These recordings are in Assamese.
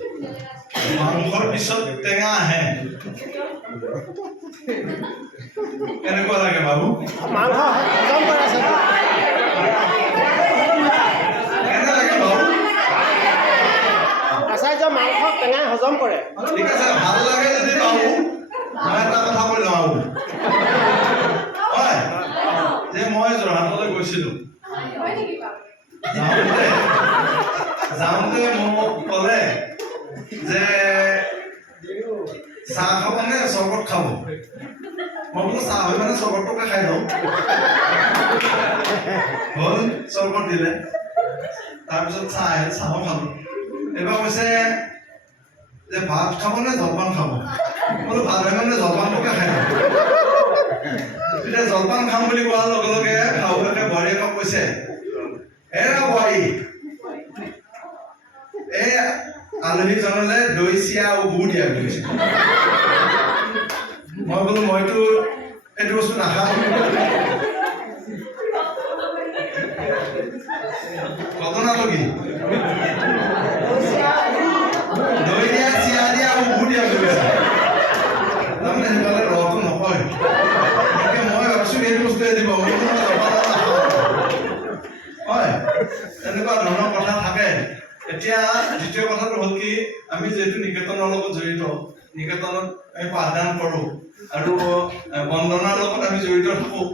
মাংসৰ পিছত টেঙা আহে কেনেকুৱা লাগে বাবু? মাংস হজম কৰে কেনে লাগে বাবু? আচাৰ্য মাংস টেঙাই হজম কৰে। ঠিক আছে, ভাল লাগে যদি বাবু মই এটা কথা কৈ লওঁ বাবু। হয়, যে মই যোৰহাটলৈ গৈছিলোঁ, যাওঁতে মোক ক'লে যে চাহ খাব নে চৰবত খাব? মই বোলো চাহ হৈ মানে চৰবতটোকে খাই লওঁ। হ'ল, চৰবত দিলে, তাৰপিছত চাহ আহিল, চাহো খালোঁ। এইবাৰ কৈছে যে ভাত খাব নে জলপান খাব? বোলো ভাত হৈ মানে জলপানটোকে খাই লওঁ। এতিয়া জলপান খাম বুলি কোৱাৰ লগে লগে শাহুৱেকে বোৱাৰীয়েকক কৈছে, বোৱাৰী এই আলহীজনলে দৈ চিৰা আৰু গুড় দিয়া বুলি কৈছে। মই বোলো মইতো সেইটো বস্তু নাখাওঁ। ঘটনাটো কি? দৈ দিয়া, চিৰা দিয়া আৰু গুড় দিয়া বুলি কৈছে। তাৰমানে সেইফালে ৰহটো নকয়। মই ভাবিছোঁ সেইটো বস্তুৱে দিব, হয়, তেনেকুৱা ধৰণৰ কথা থাকে। এতিয়া দ্বিতীয় কথাটো হ'ল কি, আমি যিহেতু নিকেতনৰ লগত জড়িত, নিকেতনত আমি পাঠদান কৰোঁ আৰু বন্দনাৰ লগত আমি জড়িত থাকোঁ।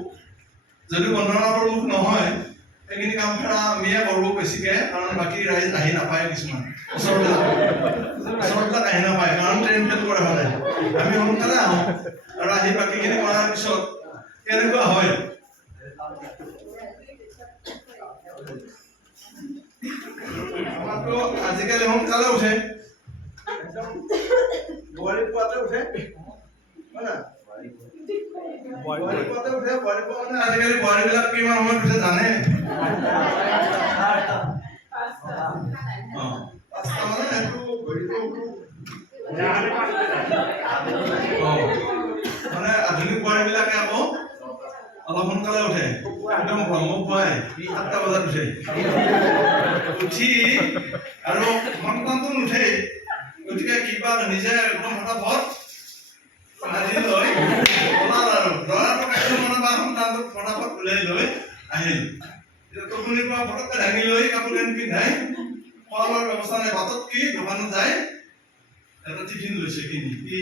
যদি বন্দনা প্ৰমুখ নহয়, সেইখিনি কাম ধৰা আমিয়ে কৰোঁ বেছিকৈ, কাৰণ বাকী ৰাইজ আহি নাপায়। কিছুমান ওচৰবিলাক আহি নাপায়, কাৰণ ট্ৰেইন ফেল কৰে সদায়। আমি সোনকালে আহোঁ আৰু আহি বাকীখিনি কৰাৰ পিছত কেনেকুৱা হয়, আমাৰতো আজিকালি সোনকালে উঠে, বোৱাৰী পোৱাতে উঠে, হয় না? বোৱাৰী পোৱাতে উঠে, বোৱাৰী পোৱা মানে আজিকালি বোৱাৰীবিলাক কিমান সময়ত উঠে জানে? 5টা মানে সেইটো মানে আধুনিক বোৱাৰীবিলাকে আকৌ অলপ সোনকালে উঠে, একদম ব্ৰহ্মপুৱাই 7টা বজাত উঠে। উঠি আৰু সন্তানটো নুঠেই, গতিকে কিবা নিজে একদম ফটাফট সাজি লৈ ওলাল আৰু ল'ৰাটোক একদম বা সন্তানটোক ফটাফট ওলাই লৈ আহিল। টোপনিৰ পৰা ফটককৈ দাঙি লৈ কাপোৰ কানি পিন্ধাই, খোৱা লোৱাৰ ব্যৱস্থা নাই, বাটত কি দোকানত যায় এটা টিফিন লৈছে, কিনি কি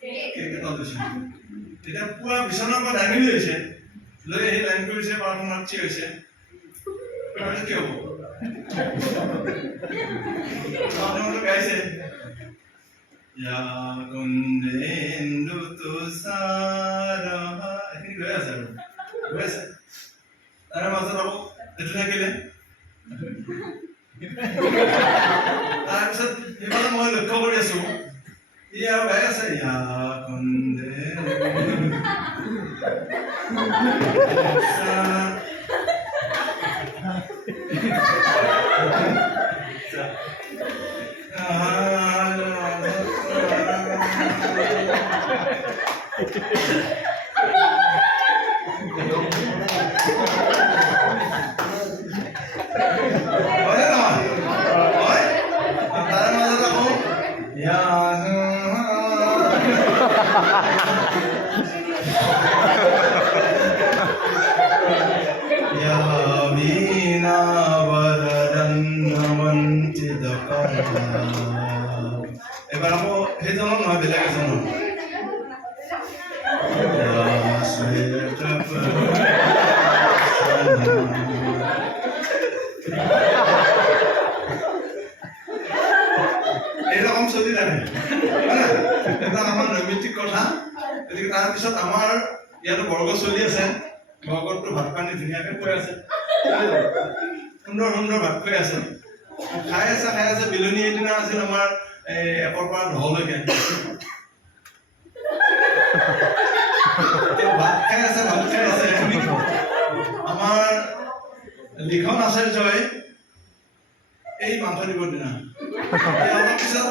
কেক এটা লৈছে। তেতিয়া পুৱা বিচনাৰ পৰা দাঙি লৈছে, লৈ আহি লাইন কৰিছে, প্ৰাৰ্থনাত থিয় হৈছে। কি হ'ব? প্ৰাৰ্থনাটো গাইছে, এইখিনি গৈ আছে আৰু গৈ আছে। তাৰে মাজত আকৌ এইটো থাকিলে। তাৰপিছত সেইফালে মই লক্ষ্য কৰি আছো, ই আৰু গাই আছে, এবাৰ আকৌ সেইজনৰ নহয়, বেলেগ এজনৰ। এইৰকম চলি থাকে, এটা আমাৰ নৈমিত্তিক কথা। গতিকে তাৰপিছত আমাৰ ইয়াতো বৰ্গ চলি আছে, বৰ্গতটো ভাত পানী ধুনীয়াকৈ খুৱাই আছে, সুন্দৰ সুন্দৰ ভাত খুৱাই আছে, খাই আছে। বিলনী এদিনা আছিল আমাৰ একৰ পৰা ঢলৈকে, ভাত খাই আছে। আমাৰ লিখন আচাৰ্যই এই মাংস দিবৰ দিনা অলপ পিছত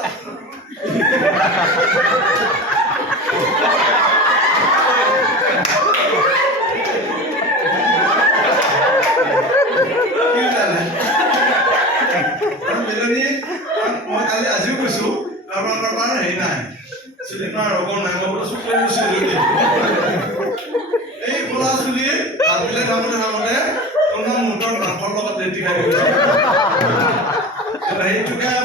মই কালি আজিও হেৰি নাই চুলি নাই ৰগৰ নাই মই বোলো চুকলে চুলি এই ক'লা চুলি ভাবিলে থাকোঁতে কোনো মুহূৰ্তত মাংসৰ লগত লেটি খাই গৈছে সেইটোকে